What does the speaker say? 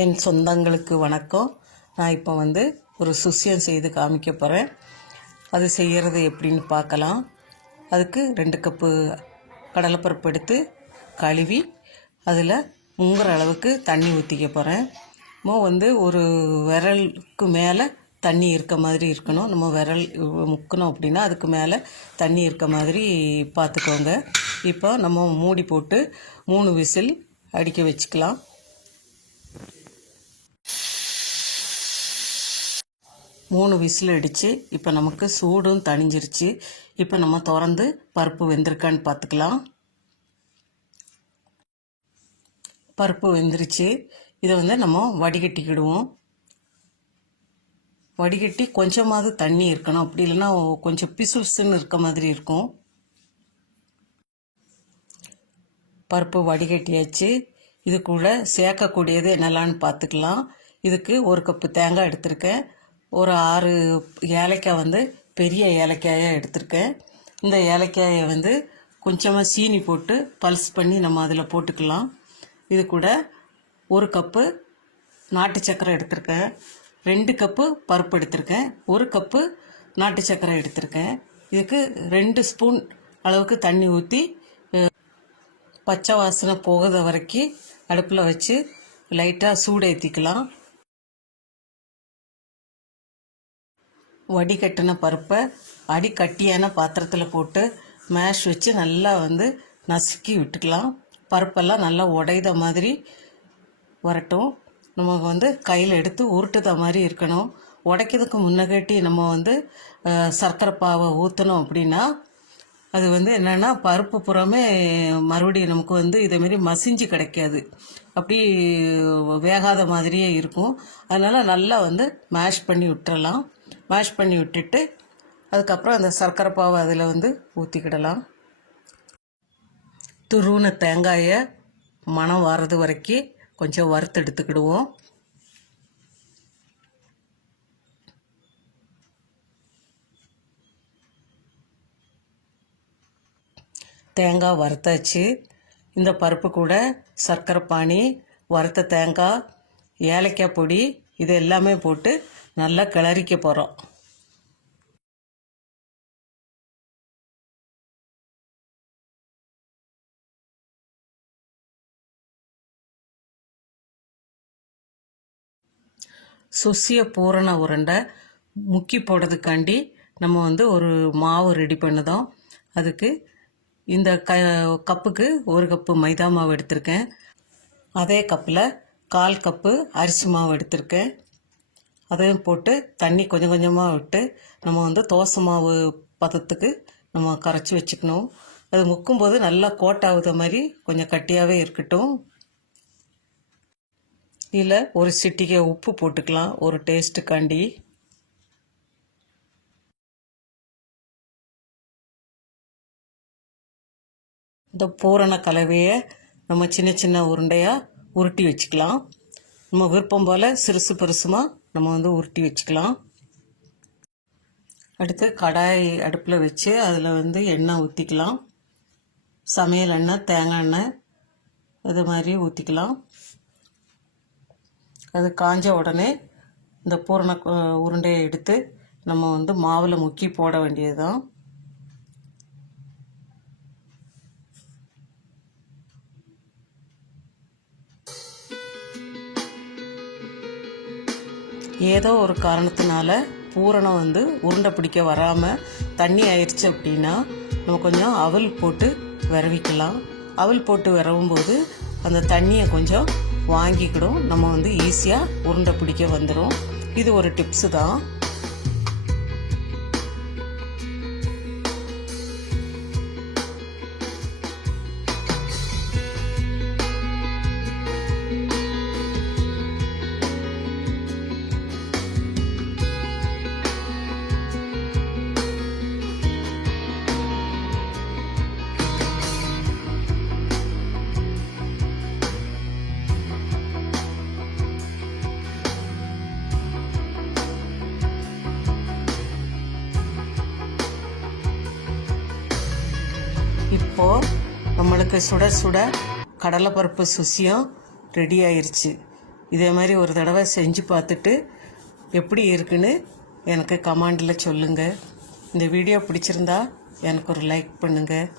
என் சொந்தங்களுக்கு வணக்கம். நான் இப்போ ஒரு சுசியம் செய்து காமிக்க போகிறேன். அது செய்கிறது எப்படின்னு பார்க்கலாம். அதுக்கு 2 கப்பு கடலைப்பருப்பு எடுத்து கழுவி அதில் முங்குற அளவுக்கு தண்ணி ஊற்றிக்க போகிறேன். ஒரு விரலுக்கு மேலே தண்ணி இருக்க மாதிரி இருக்கணும். நம்ம விரல் முக்கணும் அப்படின்னா அதுக்கு மேலே தண்ணி இருக்க மாதிரி பார்த்துக்கோங்க. இப்போ நம்ம மூடி போட்டு 3 விசில் அடிக்க வச்சுக்கலாம். மூணு விசில் அடித்து இப்போ நமக்கு சூடும் தணிஞ்சிருச்சு. இப்போ நம்ம திறந்து பருப்பு வெந்திருக்கான்னு பார்த்துக்கலாம். பருப்பு வெந்துருச்சு. இதை நம்ம வடிகட்டிக்கிடுவோம். வடிகட்டி கொஞ்சமாவது தண்ணி இருக்கணும், அப்படி இல்லைன்னா கொஞ்சம் பிசுன்னு இருக்க மாதிரி இருக்கும். பருப்பு வடிகட்டியாச்சு. இது கூட சேர்க்கக்கூடியது என்னெல்லான்னு பார்த்துக்கலாம். இதுக்கு 1 கப்பு தேங்காய் எடுத்திருக்கேன். ஒரு 6 ஏலக்காய் பெரிய ஏலக்காயாக எடுத்திருக்கேன். இந்த ஏலக்காயை கொஞ்சமாக சீனி போட்டு பல்ஸ் பண்ணி நம்ம அதில் போட்டுக்கலாம். இது கூட 1 கப்பு நாட்டு சர்க்கரை எடுத்திருக்கேன். 2 கப்பு பருப்பு எடுத்திருக்கேன். 1 கப்பு நாட்டு சர்க்கரை எடுத்திருக்கேன். இதுக்கு 2 ஸ்பூன் அளவுக்கு தண்ணி ஊற்றி பச்சை வாசனை போகாத வரைக்கும் அடுப்பில் வச்சு லைட்டாக சூடு ஏற்றிக்கலாம். வடிகட்டின பருப்பை அடிக்கட்டியான பாத்திரத்தில் போட்டு மேஷ் வச்சு நல்லா நசுக்கி விட்டுக்கலாம். பருப்பெல்லாம் நல்லா உடைத மாதிரி வரட்டும். நமக்கு கையில் எடுத்து உருட்டுத மாதிரி இருக்கணும். உடைக்கிறதுக்கு முன்னகட்டி நம்ம சர்க்கரை பாவை ஊற்றணும் அப்படின்னா அது என்னென்னா பருப்பு புறமே மறுபடியும் நமக்கு இதேமாரி மசிஞ்சு கிடைக்காது, அப்படி வேகாத மாதிரியே இருக்கும். அதனால் நல்லா மேஷ் பண்ணி விட்டுறலாம். மேஷ் பண்ணி விட்டுட்டு அதுக்கப்புறம் அந்த சர்க்கரை பாவை அதில் ஊற்றிக்கிடலாம். துருவின தேங்காயை மணம் வர்றது வரைக்கும் கொஞ்சம் வறுத்து எடுத்துக்கிடுவோம். தேங்காய் வறுத்தாச்சு. இந்த பருப்பு கூட சர்க்கரை பானி, வறுத்த தேங்காய், ஏலக்காய் பொடி இது எல்லாமே போட்டு நல்லா கிளறிக்க போகிறோம். சுசிய பூரண உருண்டை முக்கி போடுறதுக்காண்டி நம்ம ஒரு மாவு ரெடி பண்ணுதோம். அதுக்கு இந்த கப்புக்கு 1 கப்பு மைதா மாவு எடுத்திருக்கேன். அதே கப்பில் 1/4 கப்பு அரிசி மாவு எடுத்திருக்கேன். அதையும் போட்டு தண்ணி கொஞ்சம் கொஞ்சமாக விட்டு நம்ம தோசை மாவு பதத்துக்கு நம்ம கரைச்சி வச்சுக்கணும். அது முக்கும்போது நல்லா கோட்டாகுத மாதிரி கொஞ்சம் கட்டியாகவே இருக்கட்டும். இதில் ஒரு சிட்டிகை உப்பு போட்டுக்கலாம் ஒரு டேஸ்ட்டுக்காண்டி. இந்த பூரண கலவையை நம்ம சின்ன சின்ன உருண்டையாக உருட்டி வச்சுக்கலாம். நம்ம விருப்பம் போல் சிறுசு பெருசுமாக நம்ம உருட்டி வச்சுக்கலாம். அடுத்து கடாய் அடுப்பில் வச்சு அதில் எண்ணெய் ஊற்றிக்கலாம். சமையல் எண்ணெய், தேங்காய் எண்ணெய் இது மாதிரி ஊற்றிக்கலாம். அது காஞ்ச உடனே இந்த பூரண உருண்டையை எடுத்து நம்ம மாவில் முக்கி போட வேண்டியதுதான். ஏதோ ஒரு காரணத்தினால பூரணம் உருண்டை பிடிக்க வராமல் தண்ணி ஆயிடுச்சு அப்படின்னா நம்ம கொஞ்சம் அவல் போட்டு விரவிக்கலாம். அவல் போட்டு விரவும் போது அந்த தண்ணியை கொஞ்சம் வாங்கிக்கிடும். நம்ம ஈஸியாக உருண்டை பிடிக்க வந்துடும். இது ஒரு டிப்ஸு தான். இப்போது நம்மளுக்கு சுட சுட கடலைப்பருப்பு சுசியம் ரெடி ஆயிருச்சு. இதே மாதிரி ஒரு தடவை செஞ்சு பார்த்துட்டு எப்படி இருக்குன்னு எனக்கு கமெண்டில் சொல்லுங்கள். இந்த வீடியோ பிடிச்சிருந்தா எனக்கு ஒரு லைக் பண்ணுங்கள்.